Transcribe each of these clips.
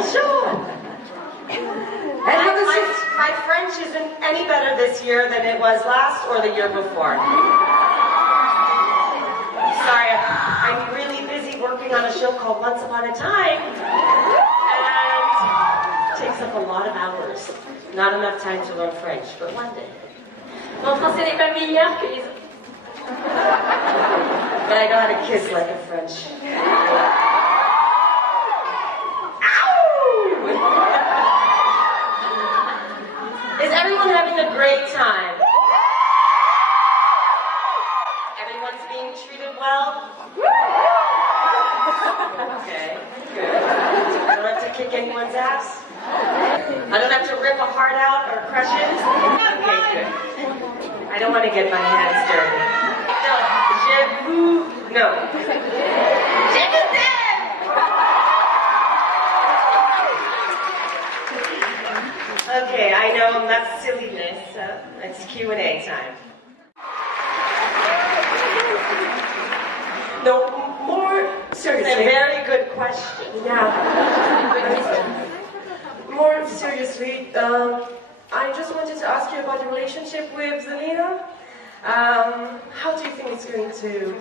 Bonjour. My French isn't any better this year than it was last or the year before. Sorry, I'm really busy working on a show called Once Upon a Time, and it takes up a lot of hours. Not enough time to learn French, but one day. Mon français n'est pas meilleur que les autres. But I know how to kiss like a French. Is everyone having a great time? Everyone's being treated well? Okay, good. I don't have to kick anyone's ass? I don't have to rip a heart out or crush it? Okay, good. I don't want to get my hands dirty. No, je vous... No. Je vous aime! Okay, I know that's silliness, so it's Q&A time. No, more seriously. It's a very good question. Yeah. More seriously, I just wanted to ask you about your relationship with Lana. How do you think it's going to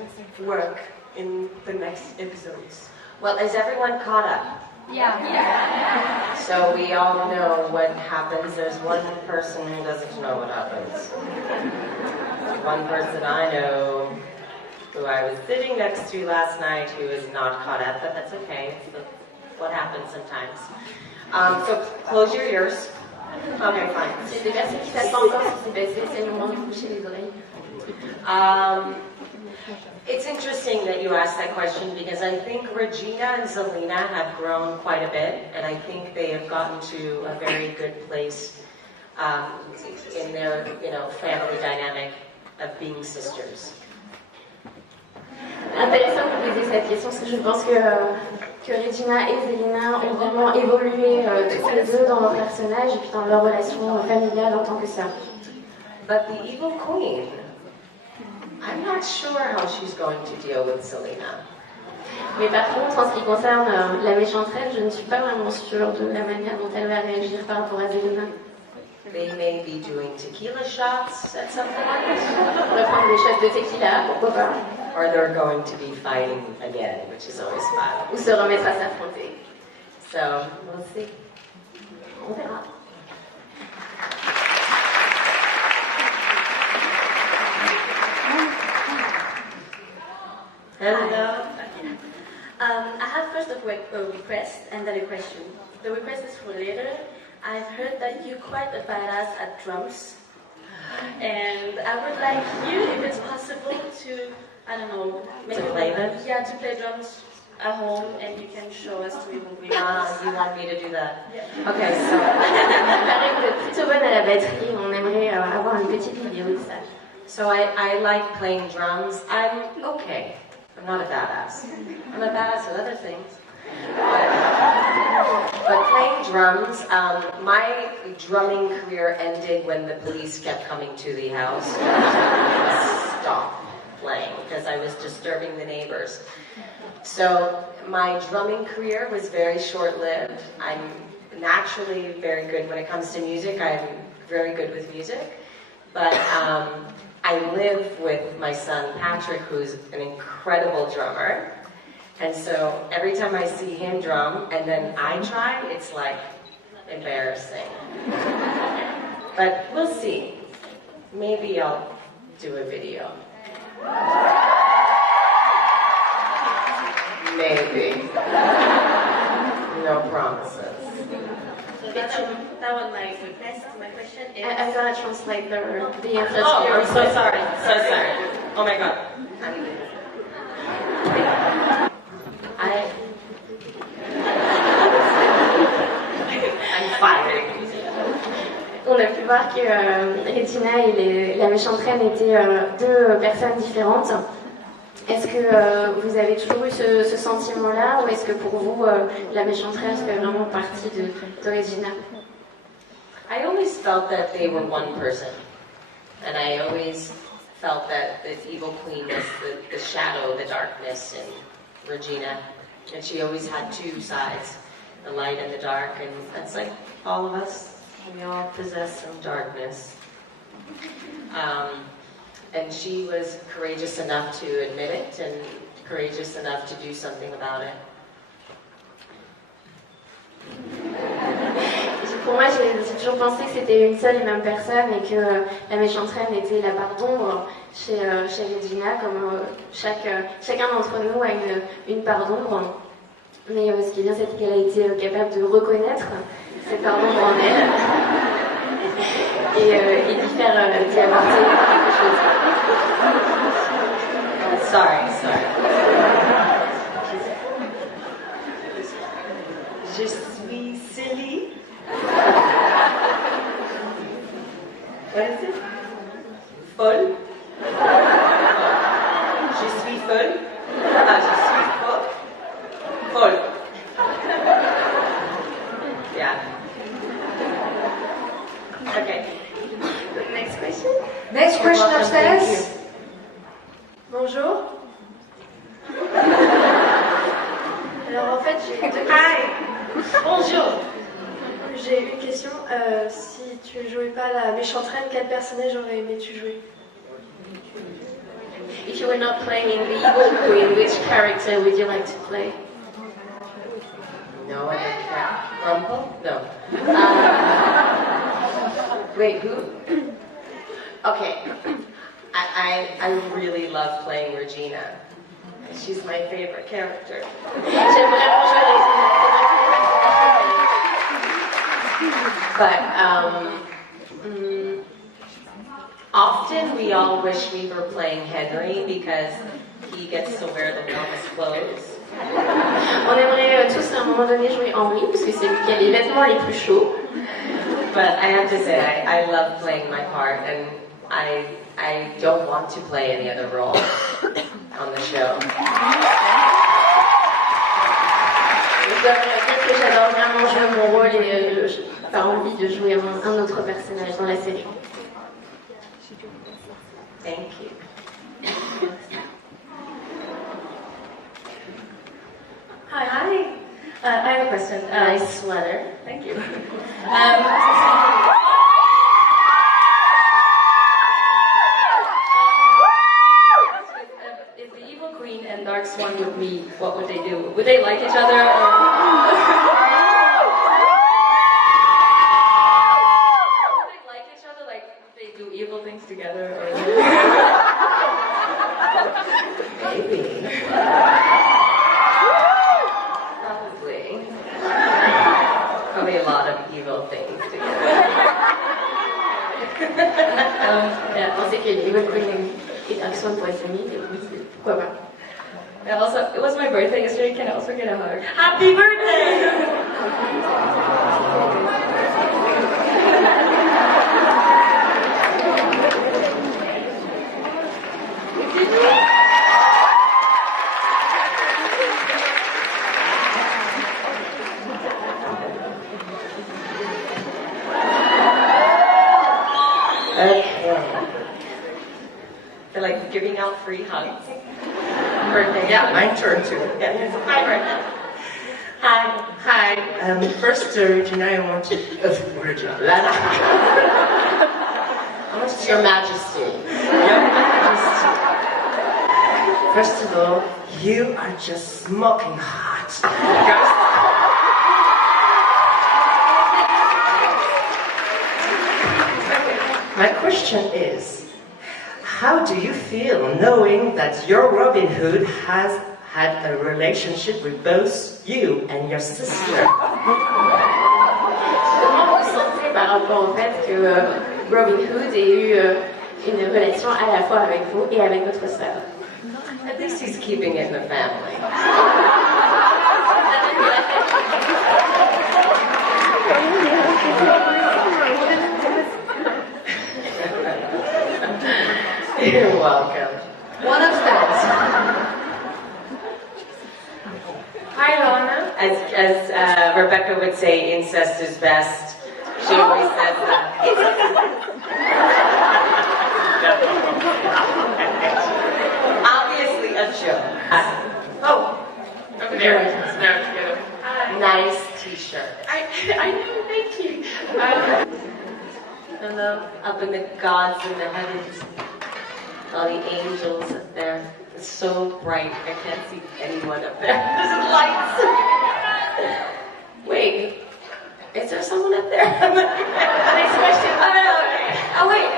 work in the next episodes? Well, is everyone caught up? Yeah. So we all know what happens. There's one person who doesn't know what happens. One person I know who I was sitting next to last night who is not caught up, but that's okay. It's what happens sometimes. So close your ears. Okay, fine. C'est des personnes qui savent pas encore ce qui s'est passé, c'est le moment de boucher les oreilles. It's interesting that you asked that question because I think Regina and Zelina have grown quite a bit, and I think they have gotten to a very good place in their, family dynamic of being sisters. Intéressant que vous posiez cette question parce que je pense que Regina et Zelina ont vraiment évolué toutes les deux dans leur personnage et puis dans leur relation familiale en tant que sœurs. But the evil queen, I'm not sure how she's going to deal with Zelina. Mais par contre, en ce qui concerne la méchante reine, je ne suis pas vraiment sûre de la manière dont elle va réagir par rapport à Zelina. They may be doing tequila shots at some point. On va prendre des shots de tequila, pourquoi pas. Or they're going to be fighting again, which is always fun. Ou se remettre à s'affronter. So, we'll see. On verra. Hello. I have first a request and then a question. The request is for later. I've heard that you're quite a badass at drums. And I would like you, if it's possible, to, I don't know, maybe play them? Yeah, to play drums at home and you can show us to even bring You want me to do that? Yeah. Okay, so... Pareil, vous êtes plutôt bonne à la batterie, on aimerait avoir une petite vidéo de ça. So I like playing drums. I'm okay. I'm not a badass. I'm a badass at other things. But playing drums, my drumming career ended when the police kept coming to the house. Stop playing because I was disturbing the neighbors. So my drumming career was very short-lived. I'm naturally very good when it comes to music. I'm very good with music. But I live with my son Patrick, who's an incredible drummer. And so every time I see him drum and then I try, it's like embarrassing. But we'll see. Maybe I'll do a video. Maybe. No promises. So that was my request. My question is... I'm gonna translate the answer. Oh, I'm so sorry. So sorry. Oh my God. I'm fired. On a pu voir que Regina et la méchante reine étaient deux personnes différentes. Est-ce que vous avez toujours eu ce sentiment-là ou est-ce que pour vous, la méchante reine fait vraiment partie de Regina? I always felt that they were one person. And I always felt that the evil queen was the shadow, the darkness in Regina. And she always had two sides. the light and the dark, and that's like all of us. We all possess some darkness. And she was courageous enough to admit it and courageous enough to do something about it. Pour moi, j'ai toujours pensé que c'était une seule et même personne et que la méchante reine était la part d'ombre chez Regina, comme chacun d'entre nous a une part d'ombre. Mais ce qui est bien, c'est qu'elle a été capable de reconnaître cette part d'ombre en elle et d'y apporter quelque chose. Sorry. Je suis silly. What is it? Folle? Je suis folle? Ah, je suis folle? Folle. Yeah. Okay. Next question. Next question Welcome, upstairs. thank you. Bonjour. Alors en fait, j'ai deux questions. Hi. Bonjour. J'ai une question. Si tu jouais pas la méchante reine, quel personnage aurais aimé tu jouer? If you were not playing the evil queen, which character would you like to play? No other cat. Rumple? No. Wait, who? Okay. I really love playing Regina. She's my favorite character. J'aime vraiment jouer But often we all wish we were playing Henry because he gets to wear the warmest clothes. On aimerait tous à un moment donné jouer Henri parce que c'est lui qui a les vêtements les plus chauds. But I have to say, I love playing my part, and I don't want to play any other role on the show. Je dois dire que j'adore vraiment jouer mon rôle et j'ai pas envie de jouer un autre personnage dans la série. Thank you. Hi. I have a question. Nice sweater. Thank you. If the evil queen and Dark Swan would meet, what would they do? Would they like each other? Or... would they like each other? Like they do evil things together? Or... Maybe. Probably a lot of evil things together. Yeah, pensez que l'Evil Queen et Dark Swan pourraient s'aimer, oui, pourquoi pas. And also, it was my birthday yesterday. Can I also get a hug? Happy birthday! Okay. They're like giving out free hugs. Birthday. Yeah, my turn too. Yeah. Hi, birthday. Hi. First, Regina, I want to. Regina, Lana. Your Majesty. Your Majesty. First of all, you are just smoking hot. My question is, how do you feel knowing that your Robin Hood has had a relationship with both you and your sister? Comment vous vous sentez par rapport au fait que Robin Hood ait eu une relation à la fois avec vous et avec votre sœur? At least he's keeping it in the family. You're welcome. One upstairs. Hi, Lana. As Rebecca would say, incest is best. She always says that. Obviously a joke. Oh, over there. Now together. Hi. nice t-shirt. I know, thank you. Hello, up in the gods in the heavens. All the angels up there. It's so bright, I can't see anyone up there. There's lights. Wait, is there someone up there? Next question. Oh, wait.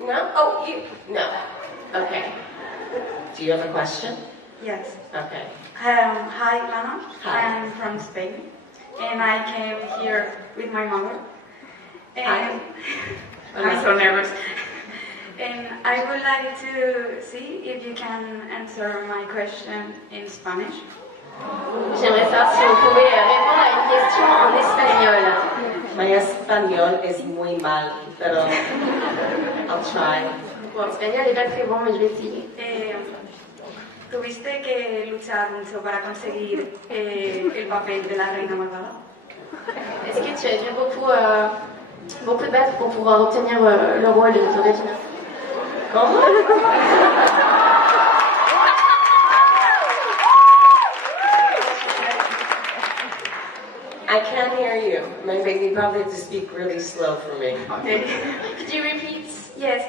No? Oh, you? No. Okay. Do you have a question? Yes. Okay. Hi, Lana. Hi. I'm from Spain, and I came here with my mother. And I'm so nervous. And I would like to see if you can answer my question in Spanish. J'aimerais savoir si vous pouvez répondre à une question en espagnol. My español es muy mal, pero I'll try. Bon, espagnol n'est pas très bon, mais je vais essayer. ¿Tuviste que luchar mucho para conseguir el papel de la reina malvada? Est-ce que tu as dû beaucoup de battre pour pouvoir obtenir le rôle de Regina? Comment? I can't hear you. Maybe you probably have to speak really slow for me. Okay. Could you repeat? Yes.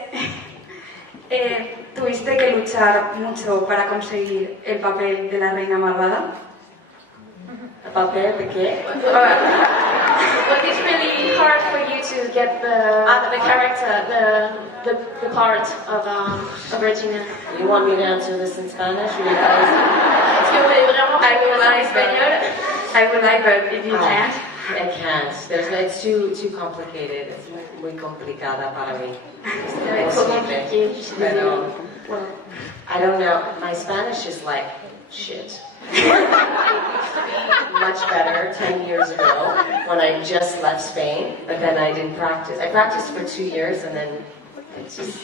¿Tuviste que luchar mucho para conseguir el papel de la reina malvada? ¿El papel de qué? Was it really hard for you to get the character, the part of Regina? You want me to answer this in Spanish? Or you Est-ce que vous voulez vraiment que je parle en espagnol? I would like, but if you can't. I can't. It's too complicated. It's muy complicada para mí. Ça va être trop compliqué, je suis désolée. Well, I don't know. My Spanish is like shit. Much better 10 years ago when I just left Spain, but then I didn't practice. I practiced for 2 years and then it's just...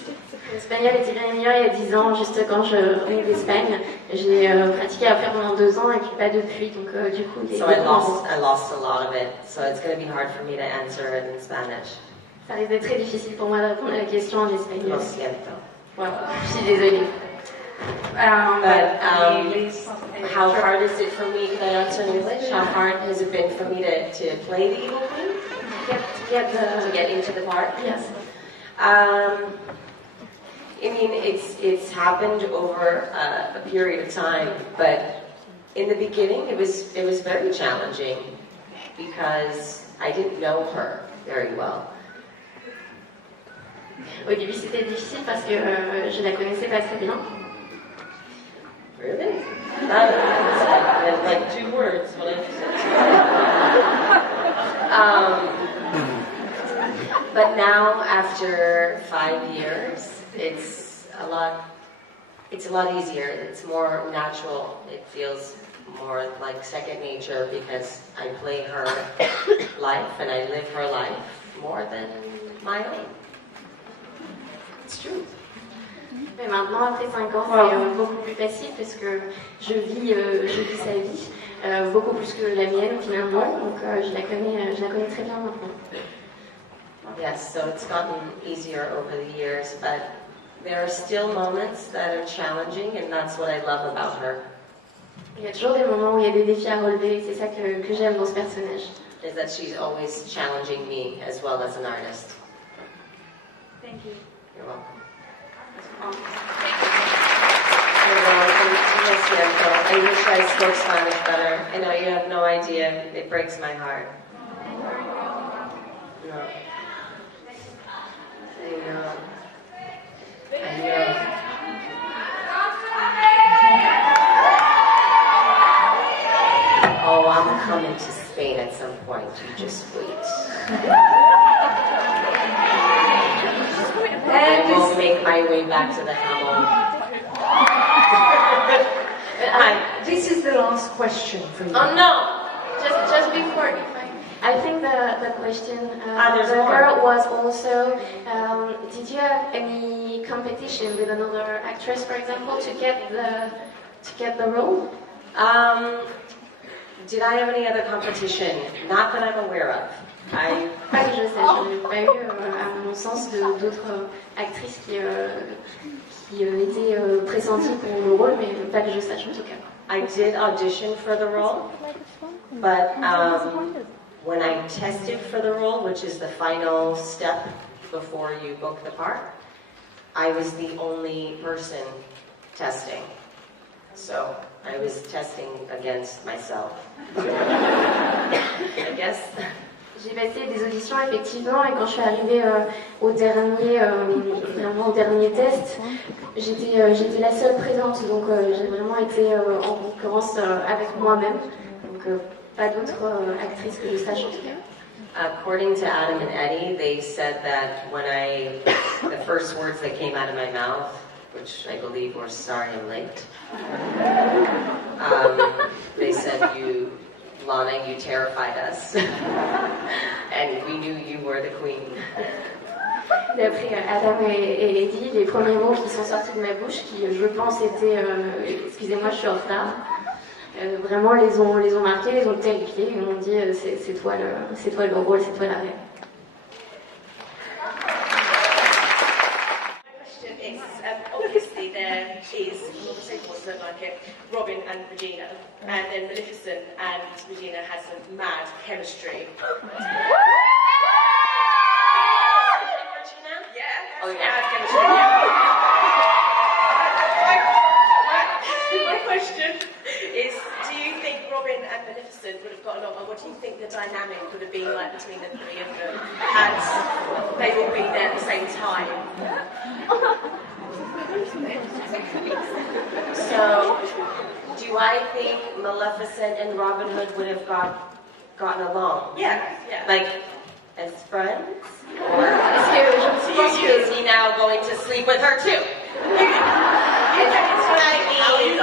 L'espagnol était bien meilleur il y a 10 ans, juste quand je revenais d'Espagne. J'ai pratiqué après pendant 2 ans et puis pas depuis, donc du coup... So I lost a lot of it, so it's going to be hard for me to answer it in Spanish. Ça risque d'être très difficile pour moi de répondre à la question en espagnol. Lo siento. Voilà, je suis désolée. How hard is it for me, can I answer in English? How hard has it been for me to play the evil queen? To get into the part? Yes. I mean, it's happened over a period of time, but in the beginning it was very challenging because I didn't know her very well. Au début c'était difficile parce que je la connaissais pas très bien. Really? That's like 2 words. What I just said. But now, after 5 years, it's a lot easier. It's more natural. It feels more like second nature because I play her life and I live her life more than my own. It's true. Mais maintenant, après 5 ans, c'est beaucoup plus facile parce que je vis sa vie, beaucoup plus que la mienne finalement, donc je la connais très bien maintenant. Yes, so it's gotten easier over the years, but there are still moments that are challenging, and that's what I love about her. Il y a toujours des moments où il y a des défis à relever, et c'est ça que j'aime dans ce personnage. Is that she's always challenging me as well as an artist. Thank you. You're welcome. Um, You're welcome. Lo siento. I wish I spoke Spanish better. I know you have no idea. It breaks my heart. No. I know. I know. Oh, I'm coming to Spain at some point. You just wait. And I will make my way back to the hammock. This is the last question for you. Oh no! Just before, I think the question there's the more. girl was also, did you have any competition with another actress, for example, to get the role? Did I have any other competition? Not that I'm aware of. Pas que je sache, je n'ai pas eu, à mon sens, d'autres actrices qui étaient pressenties pour le rôle, mais pas que je sache en tout cas. I did audition for the role, but when I tested for the role, which is the final step before you book the part, I was the only person testing. So I was testing against myself. I guess. J'ai passé des auditions effectivement et quand je suis arrivée au dernier, vraiment au dernier test, j'étais la seule présente, donc j'ai vraiment été en concurrence avec moi-même, donc pas d'autres actrices que je sache en tout cas. According to Adam and Eddie, they said that when the first words that came out of my mouth, which I believe were "sorry I'm late," they said, Lana, you terrified us, and we knew you were the queen. D'après Adam et Eddie, les premiers mots qui sont sortis de ma bouche, qui je pense étaient excusez-moi, je suis en retard, vraiment les ont marqués, les ont terrifiés, ils m'ont dit c'est toi le rôle, c'est toi la reine. Obviously there is, like it, Robin and Regina, and then Maleficent and Regina has some mad chemistry. Yeah. Oh yeah. Mad chemistry. My question is, do you think Robin and Maleficent would have got along, or what do you think the dynamic would have been like between the three of them had they all been there at the same time? So, do I think Maleficent and Robin Hood would have gotten along? Yeah. Like, as friends? Or is he now going to sleep with her too? It's what I mean.